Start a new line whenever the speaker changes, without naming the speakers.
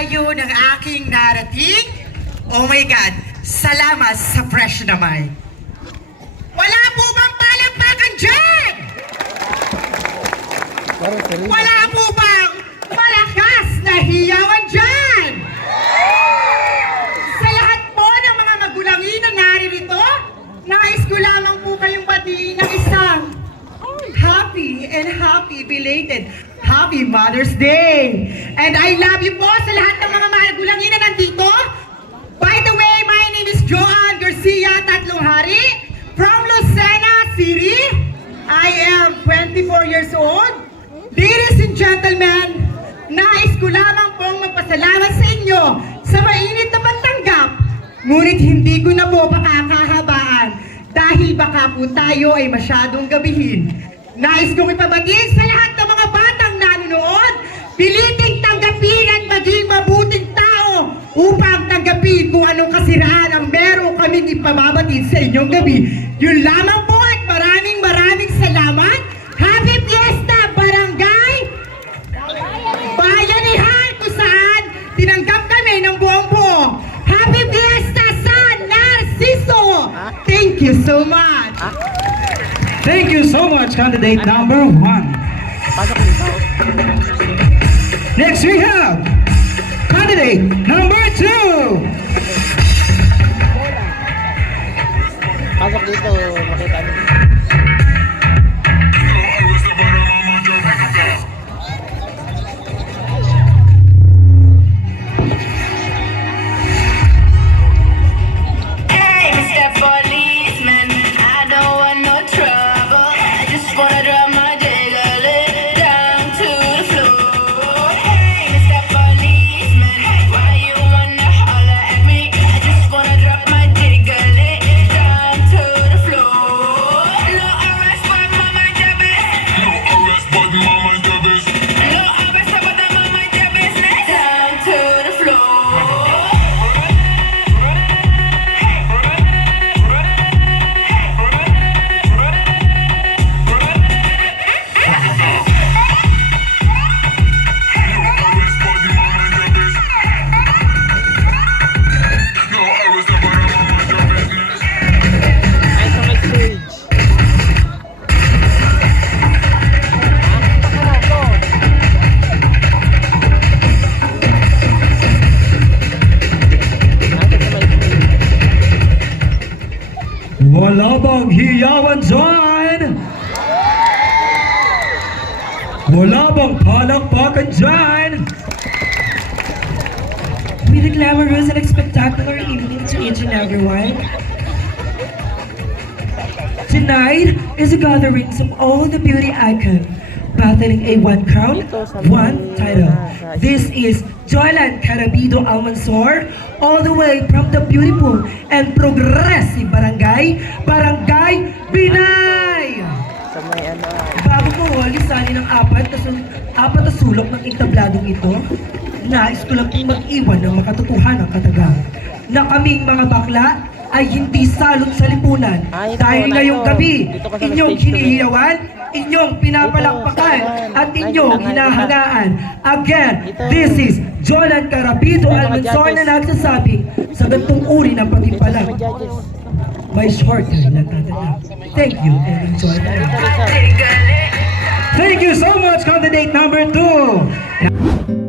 layo ng aking narating. Oh my God, salamat sa fresh na may. Wala po bang palakpakan dyan? Wala po bang malakas na hiyawan dyan? Sa lahat po ng mga magulangi na naririto, nais ko lamang po kayong batiin ng isang happy and happy belated Happy Mother's Day! And I love you po sa lahat ng mga magulangin na nandito. By the way, my name is Joanne Garcia Tatlong Hari from Lucena City. I am 24 years old. Ladies and gentlemen, nais ko lamang pong magpasalamat sa inyo sa mainit na pagtanggap. Ngunit hindi ko na po pakakahabaan dahil baka po tayo ay masyadong gabihin. Nais kong ipabatiin sa lahat ng mga batang nanonood, piliting tanggapin at maging mabuting tao upang tanggapin kung anong kasiraan ang meron kaming ipababatid sa inyong gabi. Yun lamang po at maraming maraming salamat. Happy Fiesta Barangay Bayanihan kung saan tinanggap kami ng buong buo. Happy Fiesta San Narciso! Thank you so much!
Thank you so much, candidate number one. Next we have candidate number two. Wala bang palakpakan dyan?
With a glamorous and spectacular evening to each and everyone. Tonight is a gathering of all the beauty icons battling a one crown, one title. This is Joyland Carabido Almansor, all the way from the beautiful and progressive barangay, Barangay Binay! Apat na, apat na sulok ng intabladong ito, nais ko lang pong mag-iwan ng makatotohanan katagang na kaming mga bakla ay hindi salot sa lipunan
Ay, ito,
dahil
na
ngayong gabi inyong hinihiyawan, inyong pinapalakpakan at inyong hinahangaan. Again, this is Jolan Carapito Almansor na nagsasabi sa gantong uri ng patimpala.
Sa judges.
May short na nagtatanong. Thank you and enjoy the night.
Thank you so much, candidate number two.